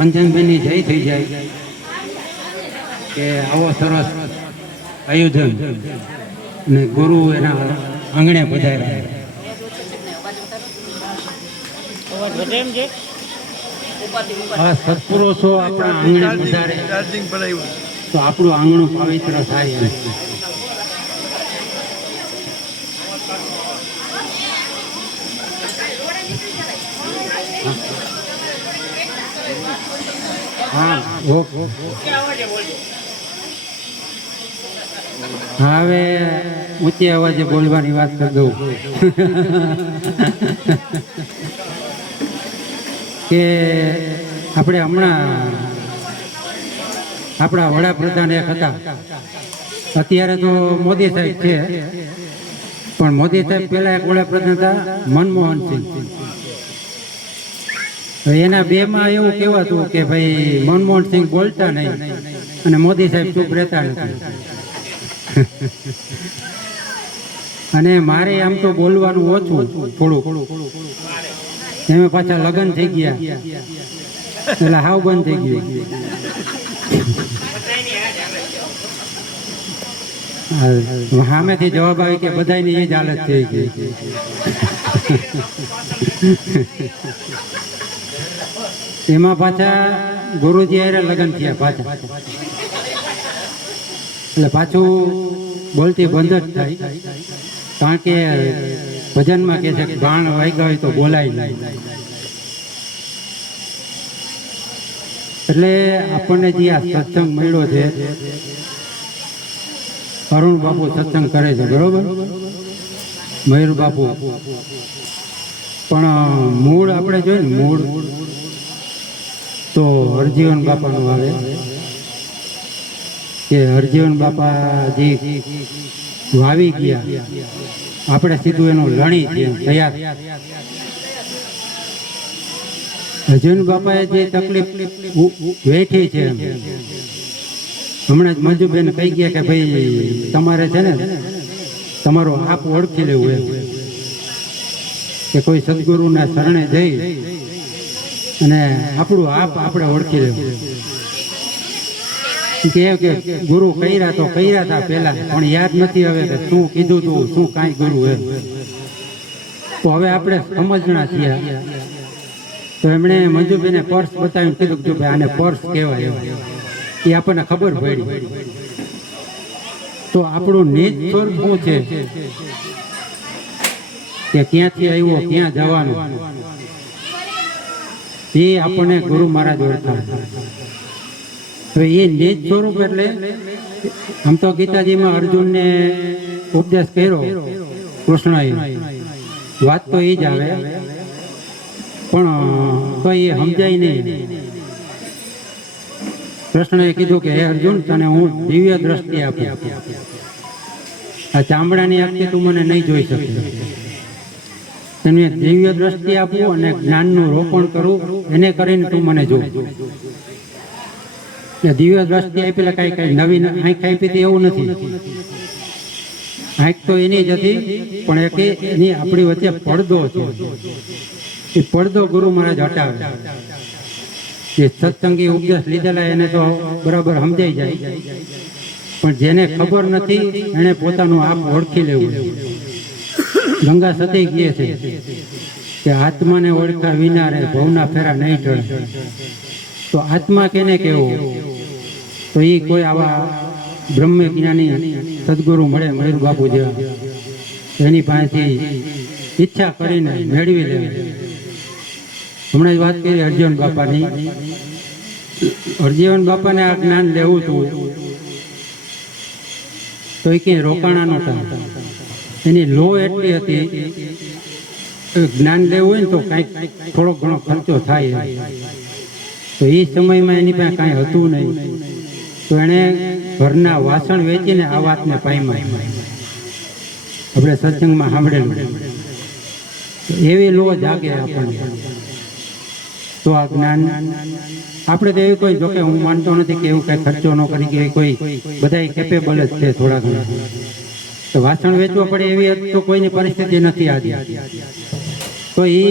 પંચાંગભાઈની જય થઈ જાય કે આવો સરસ આયોજન અને ગુરુ એના આંગણે પધાર્યા. આ સત્પુરુષો આપણા આંગણે પધારે તો આપણું આંગણું પવિત્ર થાય. હા હવે ઊંચી અવાજે બોલવાની વાત કરી દઉં કે આપણે હમણાં આપણા વડાપ્રધાન એક હતા, અત્યારે તો મોદી સાહેબ છે, પણ મોદી સાહેબ પહેલા એક વડાપ્રધાન હતા મનમોહનસિંહ. એના બેમાં એવું કહેવાતું કે ભાઈ મનમોહનસિંહ બોલતા નહીં અને મોદી સાહેબ ચૂપ રહેતા નથી. અને મારે આમ તો બોલવાનું ઓછું થોડું, એમાં પાછા લગ્ન થઈ ગયા એટલે હાવ બંધ થઈ ગયું. સામેથી જવાબ આવી કે બધાની એ જ હાલત થઈ ગઈ. એમાં પાછા ગુરુજી હારે લગ્ન થયા પાછા, એટલે પાછું બોલતી બંધ જ થાય, કારણ કે ભજનમાં કહે છે કે બાણ વાગ્યા હોય તો બોલાય નહીં. એટલે આપણને જે આ સત્સંગ મળ્યો છે, અરુણ બાપુ સત્સંગ કરે છે બરોબર, મયુર બાપુ, પણ મૂળ આપણે જોઈએ ને મૂળ તો હરજીવન બાપાનું આવે કે હરજીવન બાપાજી વાવી ગયા, આપણે સીધું એનું લણી છે તૈયાર. હરજીવન બાપાએ જે તકલીફ વેઠી છે, હમણાં જ મંજુબેન કહી ગયા કે ભાઈ તમારે છે ને તમારો આપ ઓળખી લેવું એમ, કે કોઈ સદગુરુના શરણે જઈ અને આપણું આપ આપણે ઓળખી લેવું. કે ગુરુ કર્યા તો કર્યા હતા પેલા, પણ યાદ નથી હવે કે શું કીધું તું, શું કાંઈ ગુરુ એમ. તો હવે આપણે સમજણા છીએ, તો એમણે મંજુબેને પર્સ બતાવીને કીધું કે ભાઈ આને પર્સ કહેવાય, એ આપણને ખબર પડી. તો આપણું નિજ સ્વરૂપ શું છે, કે ક્યાંથી આવ્યો ક્યાં જવાનું, એ આપણને ગુરુ મહારાજ ઓળખાવે. તો એ નિજ સ્વરૂપ એટલે આમ તો ગીતાજીમાં અર્જુનને ઉપદેશ કર્યો કૃષ્ણએ, વાત તો એ જ આવે, પણ કઈ એ સમજાય નહીં. કૃષ્ણએ કીધું કે હે અર્જુન, તને હું દિવ્ય દ્રષ્ટિ આપું, આ ચામડાની આંખથી તું મને નહીં જોઈ શકે, તને દિવ્ય દ્રષ્ટિ આપું અને જ્ઞાનનું રોપણ કરું, એને કરીને તું મને જો. દિવ્ય દ્રષ્ટિ આપેલા કઈ કઈ નવી આંખ આપી હતી એવું નથી, આંખ તો એની જ હતી, પણ એક એની આપણી વચ્ચે પડદો છે, એ પડદો ગુરુ મહારાજ હટાવે. એ સત્સંગી ઉપદેશ લીધેલા એને તો બરાબર સમજાઈ જાય, પણ જેને ખબર નથી એને પોતાનું આપ ઓળખી લેવું. ગંગા સતી કહે છે કે આત્માને ઓળખા વિના રે ભવના ફેરા નહીં ટળે. તો આત્મા કેને કેવો, તો એ કોઈ આવા બ્રહ્મ જ્ઞાની સદગુરુ મળે મયુર બાપુ જેવા, એની પાસેથી ઈચ્છા કરીને મેળવી લે. હમણાં જ વાત કરી હરજીવન બાપાની, હરજીવન બાપાને આ જ્ઞાન લેવું હતું તો એ ક્યાંય રોકાણા નહોતા, એની લો એટલી હતી, જ્ઞાન લેવું હોય ને તો કાંઈક થોડોક ઘણો ખર્ચો થાય. તો એ સમયમાં એની પાસે કાંઈ હતું નહીં, તો એણે ઘરના વાસણ વેચીને આ વાતને પામ્યા. આપણે સત્સંગમાં સાંભળેલું, એવી લો જાગે આપણને. તો આ જ્ઞાન આપણે તો એવી કોઈ, જોકે હું માનતો નથી કે એવું કઈ ખર્ચો ન કરી કે કોઈ, બધા કેપેબલ જ છે થોડા ઘણા. તો વાસણ વેચવા પડે એવી તો કોઈની પરિસ્થિતિ નથી આજે. તો એ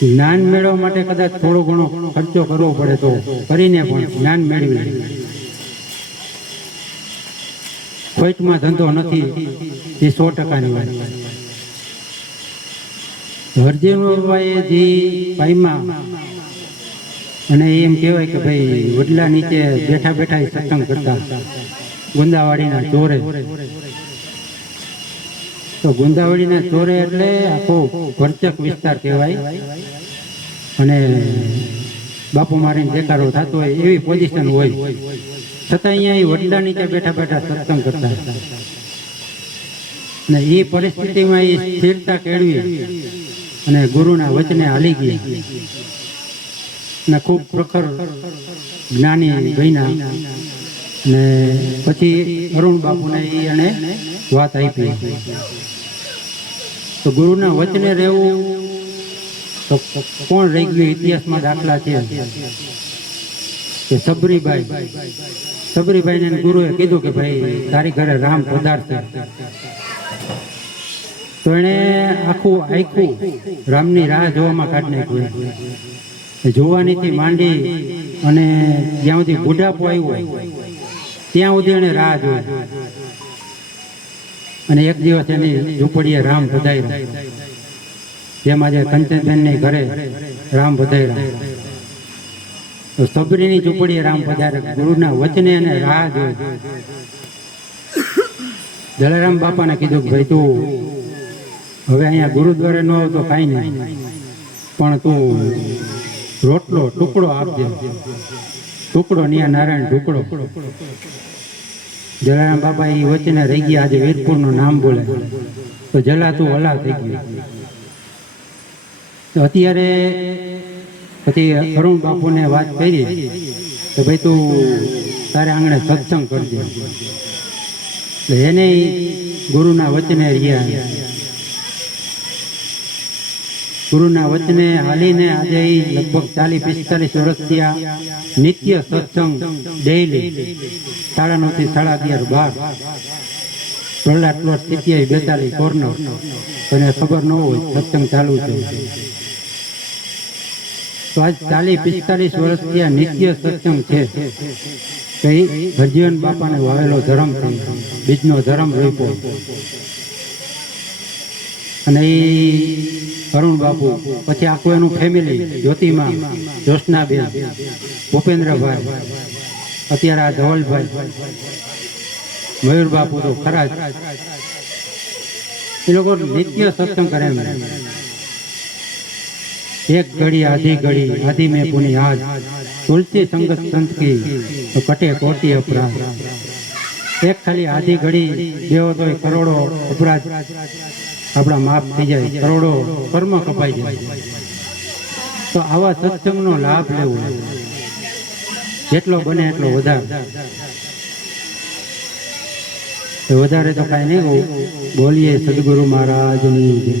જ્ઞાન મેળવવા માટે કદાચ થોડો ઘણો ખર્ચો કરવો પડે તો કરીને પણ જ્ઞાન મેળવી લે. ખોટમાં ધંધો નથી એ 100%ની વાત. હરજીભાઈએ જે પાઈમાં અને એમ કહેવાય કે ભાઈ વડલા નીચે બેઠા બેઠા સત્સંગ કરતા ગુંદાવાડીના ચોરે. તો ગુંદાવાડીના ચોરે એટલે આખો ભરચક વિસ્તાર કહેવાય અને બાપુ મારીને દેખાડો થતો હોય એવી પોઝિશન હોય, છતાં અહીંયા વડલા નીચે બેઠા બેઠા સત્સંગ કરતા અને એ પરિસ્થિતિમાં એ સ્થિરતા કેળવી અને ગુરુના વચને હાલી ગયા અને ખૂબ પ્રખર જ્ઞાની બન્યા. ને પછી અરુણ બાપુને એને વાત આપી તો ગુરુના વચને રહેવું તો કોણ રહી ગયું? ઇતિહાસમાં દાખલા છે કે સબરીબાઈને ગુરુએ કીધું કે ભાઈ તારી ઘરે રામ પધારશે. તો એણે આખું રામની રાહ જોવામાં કાઢી નાખ્યું. જોવાનીથી માંડી અને જ્યાં સુધી બુઢાપો આવ્યો ત્યાં સુધી એને રાહ જોઈ. અને એક દિવસ એની ઝૂંપડીએ રામ પધાર્યા, જેમ આજે કંચનબેનની ઘરે રામ પધાર્યા. તો સબરીની ઝૂંપડીએ રામ પધાર્યા. ગુરુના વચને એને રાહ જોઈ. જલારામ બાપાને કીધું કે ભાઈ તું હવે અહીંયા ગુરુદ્વારે ન આવતો કાંઈ નહીં, પણ તું રોટલો ટુકડો આપજે. ટુકડો નિયા નારાયણ ટુકડો. જલારામ બાપા એ વચને રહી ગયા. આજે વીરપુરનું નામ બોલે તો જલાતું હલા થઈ ગયું. તો અત્યારે પછી અરુણ બાપુને વાત કરી તો ભાઈ તું તારે આંગણે સત્સંગ કરજે. એટલે એને ગુરુના વચને રહ્યા. ગુરુના વચને હાલીને આજે લગભગ 40-45 વર્ષથી આ નિત્ય સત્સંગ ડેઈલી 9:30 થી 11:30 પ્રહલાદ પ્લોટ 42 કોર્નર. તને ખબર ન હોય સત્સંગ ચાલુ છે તો આજ 40-45 વર્ષથી આ નિત્ય સત્સંગ છે. કઈ ભરજીવન બાપાને વાવેલો ધર્મ છે, બીજનો ધર્મ રોપ્યો. અને એ અરુણ બાપુ પછી આખું એનું ફેમિલી, જ્યોતિમાં, જોશનાબેન, ભૂપેન્દ્રભાઈ, અત્યારે આ ધવલભાઈ, મયુર બાપુ તો ખરા જ. એ લોકો નિત્ય સત્સંગ કરે. એક ઘડી આધી ઘડી આધી મેં પુની આજ, તુલસી સંગત સંત કી તો કટે કોટી અપરાધ. એક ખાલી આધી ઘડી દેવો તો કરોડો અપરાધ આપણા માફ થઈ જાય, કરોડો કર્મ કપાઈ જાય. તો આવા સત્સંગનો લાભ લેવો, જેટલો બને એટલો વધારે તો કાંઈ નહીં. બોલીએ સદગુરુ મહારાજની જય.